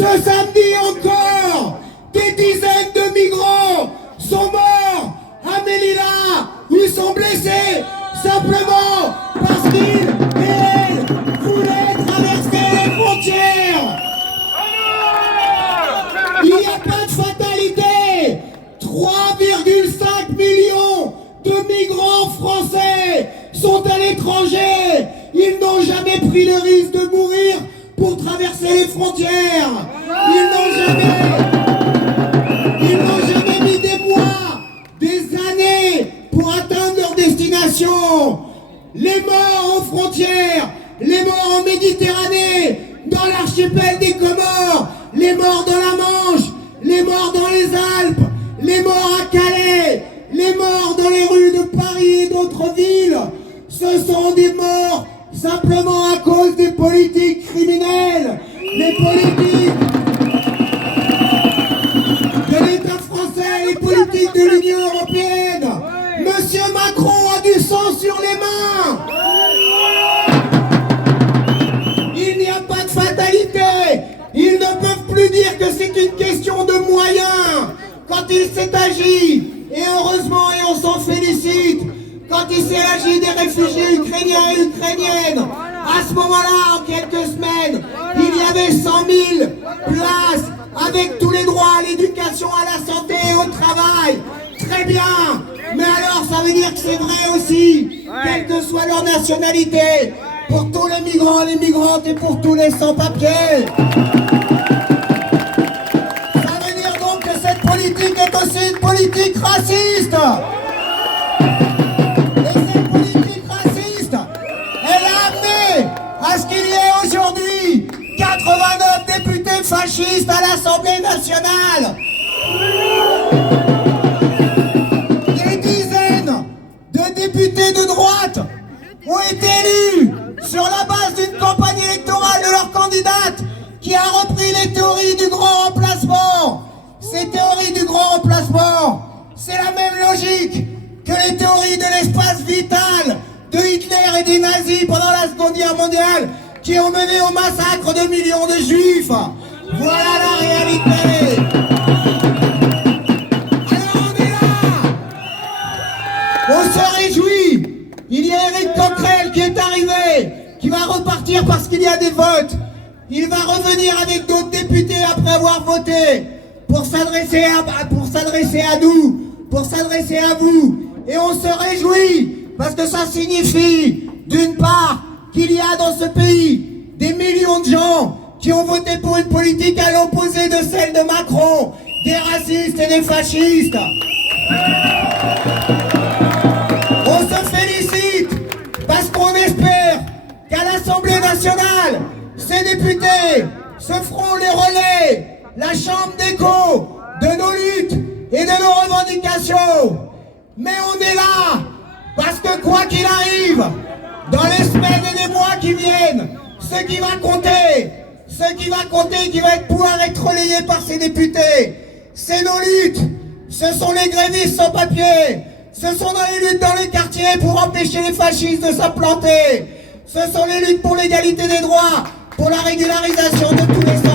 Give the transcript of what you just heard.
Ce samedi encore, des dizaines de migrants sont morts à Melilla où ils sont blessés simplement parce qu'ils et elles voulaient traverser les frontières. Il n'y a pas de fatalité. 3,5 millions de migrants français sont à l'étranger. Ils n'ont jamais pris le risque de mourir pour traverser les frontières. Ils n'ont jamais mis des mois, des années pour atteindre leur destination. Les morts aux frontières, les morts en Méditerranée, dans l'archipel des Comores, les morts dans la Manche, les morts dans les Alpes, les morts à Calais, les morts dans les rues de Paris et d'autres villes, ce sont des morts simplement à cause des politiques criminelles, les politiques de l'État français, les politiques de l'Union européenne. Monsieur Macron a du sang sur les mains. Il n'y a pas de fatalité. Ils ne peuvent plus dire que c'est une question de moyens. Quand il s'est agi, et heureusement, et on s'en félicite, quand il s'est agi des réfugiés ukrainiens et ukrainiennes, à ce moment-là, en quelques semaines, il y avait 100 000 places avec tous les droits à l'éducation, à la santé et au travail. Très bien, mais alors ça veut dire que c'est vrai aussi, quelle que soit leur nationalité, pour tous les migrants, les migrantes et pour tous les sans-papiers. Ça veut dire donc que cette politique est aussi une politique raciste. À ce qu'il y ait aujourd'hui 89 députés fascistes à l'Assemblée nationale. Des dizaines de députés de droite ont été élus sur la base d'une campagne électorale de leur candidate qui a repris les théories du grand remplacement. Ces théories du grand remplacement, c'est la même logique que les théories de l'espace vital de Hitler et des nazis pendant la Seconde Guerre mondiale qui ont mené au massacre de millions de juifs. Voilà la réalité. Alors on est là. On se réjouit. Il y a Éric Coquerel qui est arrivé, qui va repartir parce qu'il y a des votes. Il va revenir avec d'autres députés après avoir voté pour s'adresser à nous, pour s'adresser à vous. Et on se réjouit. Parce que ça signifie, d'une part, qu'il y a dans ce pays des millions de gens qui ont voté pour une politique à l'opposé de celle de Macron, des racistes et des fascistes. On se félicite parce qu'on espère qu'à l'Assemblée nationale, ces députés se feront les relais, la chambre d'écho de nos luttes et de nos revendications. Mais on est là. Parce que quoi qu'il arrive, dans les semaines et les mois qui viennent, ce qui va compter, qui va pouvoir être relayé par ces députés, c'est nos luttes. Ce sont les grévistes sans papier. Ce sont les luttes dans les quartiers pour empêcher les fascistes de s'implanter. Ce sont les luttes pour l'égalité des droits, pour la régularisation de tous les